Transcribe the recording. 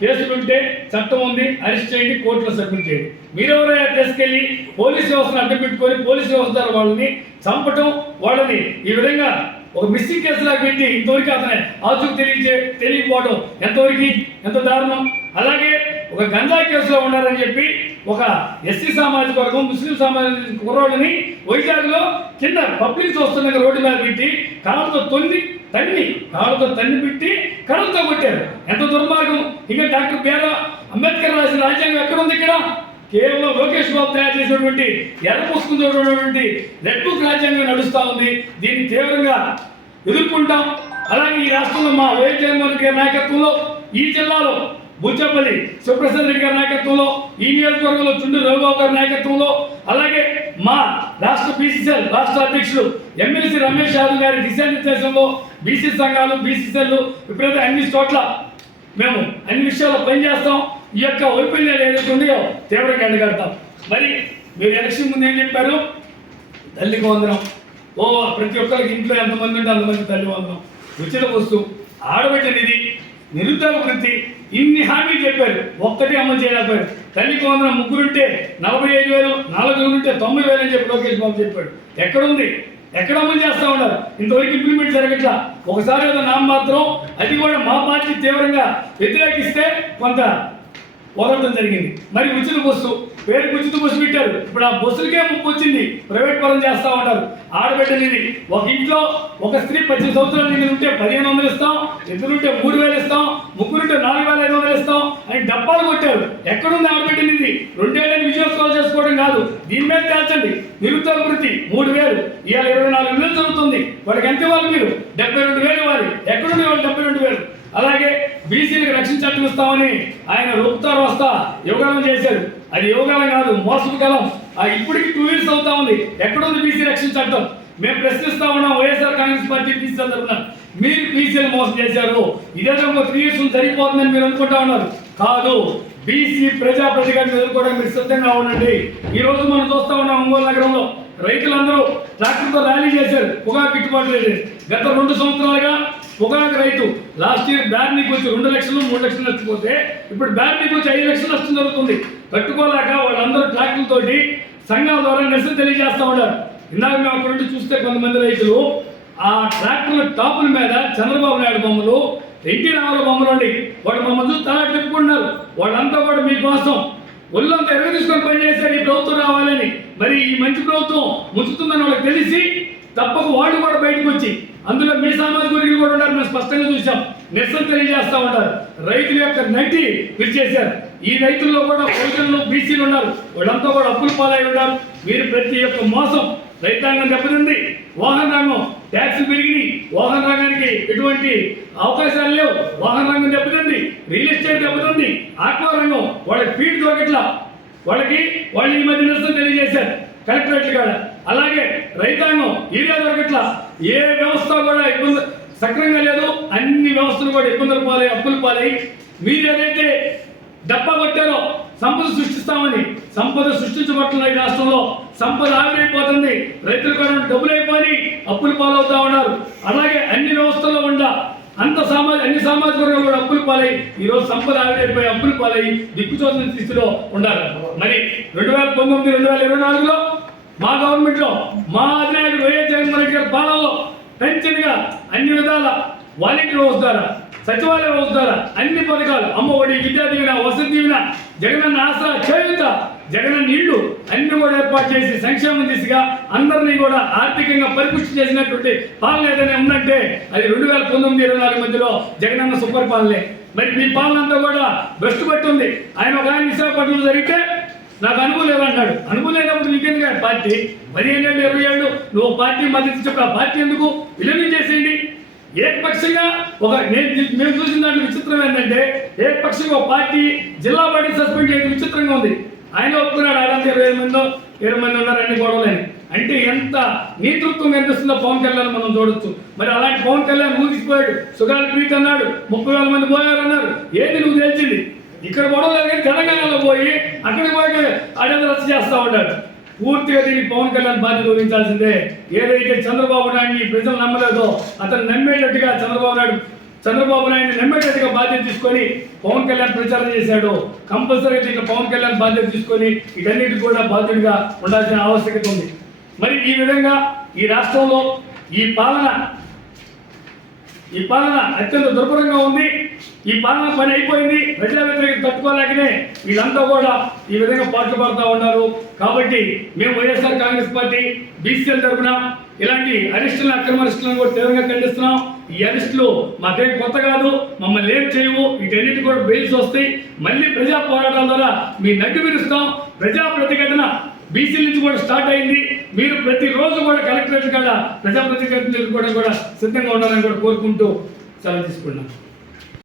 కేసులుంటే చట్టం ఉంది, అరెస్ట్ చేయండి, కోర్టులో సబ్మిట్ చేయండి. మీరెవరైనా తీసుకెళ్ళి పోలీసు వ్యవస్థను అడ్డం పెట్టుకొని పోలీసు వ్యవస్థ వాళ్ళని చంపటం, వాళ్ళని ఈ విధంగా ఒక మిస్సింగ్ కేసులాగా పెట్టి ఇంతవరకు అతని ఆచూకు తెలియకపోవడం ఎంత దారుణం. అలాగే ఒక గంజా కేసులో ఉన్నారని చెప్పి ఒక ఎస్సీ సామాజిక వర్గం, ముస్లిం సామాజిక కుర్రోళ్ళని వైజాగ్లో కింద పబ్లిక్ చూస్తున్న రోడ్డు మీద పెట్టి కాళ్ళతో తన్ని పెట్టి కళ్ళతో కొట్టారు. ఎంత దుర్మార్గం! ఇంకా డాక్టర్ బిఆర్ అంబేద్కర్ రాసిన రాజ్యాంగం ఎక్కడుంది? ఇక్కడ కేవలం లోకేష్ బాబు తయారు చేసినటువంటి ఎర్రపుస్తున్నటువంటి రెడ్ బుక్ రాజ్యాంగం నడుస్తూ ఉంది. దీన్ని తీవ్రంగా ఎదుర్కొంటాం. అలాగే ఈ రాష్ట్రంలో మా వైఎస్ జగన్మోహన్ రెడ్డి గారి నాయకత్వంలో, ఈ జిల్లాలో బుచ్చపల్లి సుప్రసాద్ రెడ్డి గారి నాయకత్వంలో, ఈ నియోజకవర్గంలో చుండూరు రవిబాబు గారి నాయకత్వంలో, అలాగే మా రాష్ట్ర బీసీసీఎల్ రాష్ట్ర అధ్యక్షుడు ఎమ్మెల్సీ రమేష్ యాదవ్ గారి దిశానిర్దేశంలో బీసీ సంఘాలు, బీసీసీఎల్ విపరీత అన్ని చోట్ల మేము అన్ని విషయాల్లో పనిచేస్తాం. ఈ యొక్క వైఫల్యాలు ఏదైతే ఉన్నాయో తీవ్రంగా ఎండగడతాం. మరి మీరు ఎలక్షన్ ముందు ఏం చెప్పారు? తల్లికి వందనం. ప్రతి ఒక్కరికి ఇంట్లో ఎంతమంది ఉంటే అంతమంది తల్లి వందనం, ఉచిత వస్తువు, ఆడబిడ్డ నిధి, నిరుద్యోగ వృత్తి, ఇన్ని హామీలు చెప్పారు, ఒక్కటి అమలు చేయలేకపోయారు. తల్లికి వందనం ముగ్గురుంటే 45,000, 4 ఉంటే 90,000 అని చెప్పి లోకేష్ బాబు చెప్పాడు. ఎక్కడుంది? ఎక్కడ అమలు చేస్తూ ఉన్నారు? ఇంతవరకు ఇంప్లిమెంట్ జరగట్లా. ఒకసారి ఏదో నామమాత్రం, అది కూడా మా పార్టీ తీవ్రంగా వ్యతిరేకిస్తే కొంత పోరాటం జరిగింది. మరి ఉచిత బస్సు, పేరుకి ఉచిత బస్సు పెట్టారు. ఇప్పుడు ఆ బస్సులకే ముప్పు వచ్చింది, ప్రైవేట్ పరం చేస్తూ ఉంటారు. ఆడబిడ్డ నిధి, ఒక ఇంట్లో ఒక స్త్రీ 18 సంవత్సరాల నిధి ఉంటే 1,500 ఇస్తాం, ఇద్దరుంటే 3,000 ఇస్తాం, ముగ్గురుంటే 4,500 ఇస్తాం అని డబ్బాలు కొట్టారు. ఎక్కడుంది ఆడబిడ్డ నిధి? 2 ఏళ్ళని విజయోత్సవాలు చేసుకోవడం కాదు, దీని మీద తేల్చండి. నిరుద్యోగ వృత్తి 3,000, ఇవాళ 24,000 జరుగుతుంది. వాడికి ఎంత ఇవ్వాలి? మీరు 72,000 ఇవ్వాలి. ఎక్కడుంది వాళ్ళు 72,000? అలాగే బీసీలకు రక్షణ చట్టం ఇస్తామని ఆయన రూపుతారు వస్తా యువగానం చేశారు. అది యువగానం కాదు, మోసపు కాలం. ఇప్పటికి 2 years అవుతా ఉంది. ఎక్కడుంది బీసీ రక్షణ చట్టం? మేము ప్రశ్నిస్తా ఉన్నాం. వైఎస్ఆర్ కాంగ్రెస్ పార్టీ బీసీ తరఫున మీరు బీసీలు మోసం చేశారు, ఇదే 3 years సరిపోతుందని మీరు అనుకుంటా ఉన్నారు. కాదు, బీసీ ప్రజాప్రతినిధిని ఎదుర్కోవడానికి మీరు సిద్ధంగా ఉండండి. ఈ రోజు మనం చూస్తా ఉన్నాం, ఒంగోలు నగరంలో రైతులందరూ ట్రాక్టర్తో ర్యాలీ చేశారు. పొగాకు గిట్టుబాటు లేదు. గత 2 సంవత్సరాలుగా పొగాకు రైతు లాస్ట్ ఇయర్ బ్యాడ్నీకి వచ్చి 2 లక్షలు 3 లక్షలు నచ్చిపోతే ఇప్పుడు బ్యాడ్నీకి వచ్చి 5 లక్షలు నష్టం జరుగుతుంది. తట్టుకోలేక వాళ్ళందరూ ట్రాక్టర్లతోటి సంఘాల ద్వారా నిరసన తెలియజేస్తూ ఉన్నారు. ఇందాక మేము అక్కడ నుండి చూస్తే కొంతమంది రైతులు ఆ ట్రాక్టర్ల టాపుల మీద చంద్రబాబు నాయుడు బొమ్మలు, ఎన్టీ రామారావు బొమ్మలు ఉండి వాళ్ళు మమ్మల్ని చూసి తలా తిప్పుకుంటున్నారు. వాళ్ళంతా కూడా మీకోసం ఒళ్ళంతా ఎరగ తీసుకొని పనిచేశారు ఈ ప్రభుత్వం రావాలని. మరి ఈ మంచి ప్రభుత్వం ముంచుతుందని వాళ్ళకి తెలిసి తప్పక వాళ్ళు కూడా బయటకు వచ్చి, అందులో మీ సామాజిక వర్గీయులు కూడా ఉన్నారు, మేము స్పష్టంగా చూసాం, నిరసన తెలియజేస్తూ ఉంటారు. రైతుల యొక్క నటి విరిచేశారు. ఈ రైతుల్లో కూడా రైతుల్లో బీసీలు ఉన్నారు, వాళ్ళంతా కూడా అప్పుల పాలై ఉన్నారు. మీరు ప్రతి ఒక్క మోసం, రైతాంగం దెబ్బతింది, వాహన రంగం ట్యాక్సులు పెరిగినాయి, వాహన రంగానికి ఎటువంటి అవకాశాలు లేవు, వాహన రంగం దెబ్బతింది, రియల్ ఎస్టేట్ దెబ్బతింది, ఆక్వా రంగం వాళ్ళకి ఫీడ్ దొరకట్లా, వాళ్ళు ఈ మధ్య నిరసన తెలియజేశారు కలెక్టరేట్లు కాడ. అలాగే రైతాంగం ఏరియా దొరకట్లా, ఏ వ్యవస్థ కూడా ఇబ్బంది సక్రంగా లేదు, అన్ని వ్యవస్థలు కూడా ఇబ్బందులు పాలై అప్పులు పాలై మీరు ఏదైతే డబ్బా కొట్టారో సంపద సృష్టిస్తామని, సంపద సృష్టించబడుతున్న ఈ రాష్ట్రంలో సంపద ఆవిరైపోతుంది. రైతుల కూడా డబ్బులు అయిపోయి అప్పులు పాలవుతా ఉన్నారు. అలాగే అన్ని వ్యవస్థల్లో అన్ని సామాజిక వర్గాలు కూడా అప్పులు పాలై ఈరోజు సంపద ఆవిరైపోయి అప్పులు పాలై దిక్కుచోసిన స్థితిలో ఉన్నారు. మరి 2019, 2024లో మా గవర్నమెంట్లో మా అధినాయకుడు వైఎస్ జగన్మోహన్ రెడ్డి గారి పాలనలో పెన్షన్గా అన్ని విధాల వాలంటీర్ వ్యవస్థ ద్వారా, సచివాలయ వ్యవస్థ ద్వారా అన్ని పథకాలు, అమ్మఒడి, విద్యా దీవెన, వసతి దీవెన, జగనన్న ఆసరా, చేయూత, జగనన్న ఇళ్ళు అన్ని కూడా ఏర్పాటు చేసి సంక్షేమం దిశగా అందరినీ కూడా ఆర్థికంగా పరిపుష్టి చేసినటువంటి పాలన ఏదైనా ఉందంటే అది 2019, 2024 మధ్యలో జగనన్న సుపరిపాలనే. మరి మీ పాలన అంతా కూడా భ్రష్టు పట్టి ఉంది. ఆయన ఒక విశాఖపట్నంలో జరిగితే నాకు అనుభవం లేదన్నాడు. అనుభవం లేనప్పుడు నీకెందుకు పార్టీ? 15 ఏళ్ళు 20 ఏళ్ళు నువ్వు పార్టీ మద్దతు ఇచ్చినప్పుడు ఆ పార్టీ ఎందుకు విలీనం చేసేయండి? ఏకపక్షంగా మేము చూసిన దాంట్లో విచిత్రం ఏంటంటే ఏకపక్షంగా ఒక పార్టీ జిల్లా పార్టీ సస్పెండ్ చేయడం విచిత్రంగా ఉంది. ఆయన ఒప్పుకున్నాడు, ఆడంతా 20 మంది ఉన్నారు అన్ని గొడవలని. అంటే ఎంత నేతృత్వం కనిపిస్తుందో పవన్ కళ్యాణ్ మనం చూడొచ్చు. మరి అలాంటి పవన్ కళ్యాణ్ ఊగిసిపోయాడు. సుగాలి ప్రీతి అన్నాడు, 30,000 మంది పోయారు అన్నారు. ఏది నువ్వు తెలిసింది? ఇక్కడ గొడవ లేదు కానీ తెలంగాణలో పోయి అక్కడికి పోయి అడవి రచ్చ చేస్తూ ఉన్నాడు. పూర్తిగా దీనికి పవన్ కళ్యాణ్ బాధ్యత వహించాల్సిందే. ఏదైతే చంద్రబాబు నాయుడిని ప్రజలు నమ్మలేదో అతను నమ్మేటట్టుగా చంద్రబాబు నాయుడు చంద్రబాబు నాయుడు నమ్మేటట్టుగా బాధ్యత తీసుకొని పవన్ కళ్యాణ్ ప్రచారం చేశాడు. కంపల్సరీగా దీంట్లో పవన్ కళ్యాణ్ బాధ్యత తీసుకొని వీటన్నిటికీ కూడా బాధ్యుడిగా ఉండాల్సిన ఆవశ్యకత ఉంది. మరి ఈ విధంగా ఈ రాష్ట్రంలో ఈ పాలన అత్యంత దుర్భరంగా ఉంది. ఈ పాలన పని అయిపోయింది. ప్రజా వ్యతిరేకత తట్టుకోలేకనే వీళ్ళంతా కూడా ఈ విధంగా పాటలు పడుతూ ఉన్నారు. కాబట్టి మేము వైఎస్ఆర్ కాంగ్రెస్ పార్టీ బీసీఎల్ తరఫున ఇలాంటి అరెస్టులను, అక్రమ అరెస్టులను కూడా తీవ్రంగా ఖండిస్తున్నాం. ఈ అరెస్టులు మాకేం కొత్త కాదు, మమ్మల్ని ఏం చేయవు. వీటన్నిటి కూడా బెయిల్స్ వస్తాయి. మళ్ళీ ప్రజా పోరాటాల ద్వారా మీ నడ్డు విరుస్తాం. ప్రజా ప్రతిఘటన బీసీ నుంచి కూడా స్టార్ట్ అయింది. మీరు ప్రతిరోజు కూడా కలెక్టరేట్ కాడ ప్రజా ప్రతిఘటన కూడా సిద్ధంగా ఉండాలని కూడా కోరుకుంటూ సెలవు తీసుకున్నాం.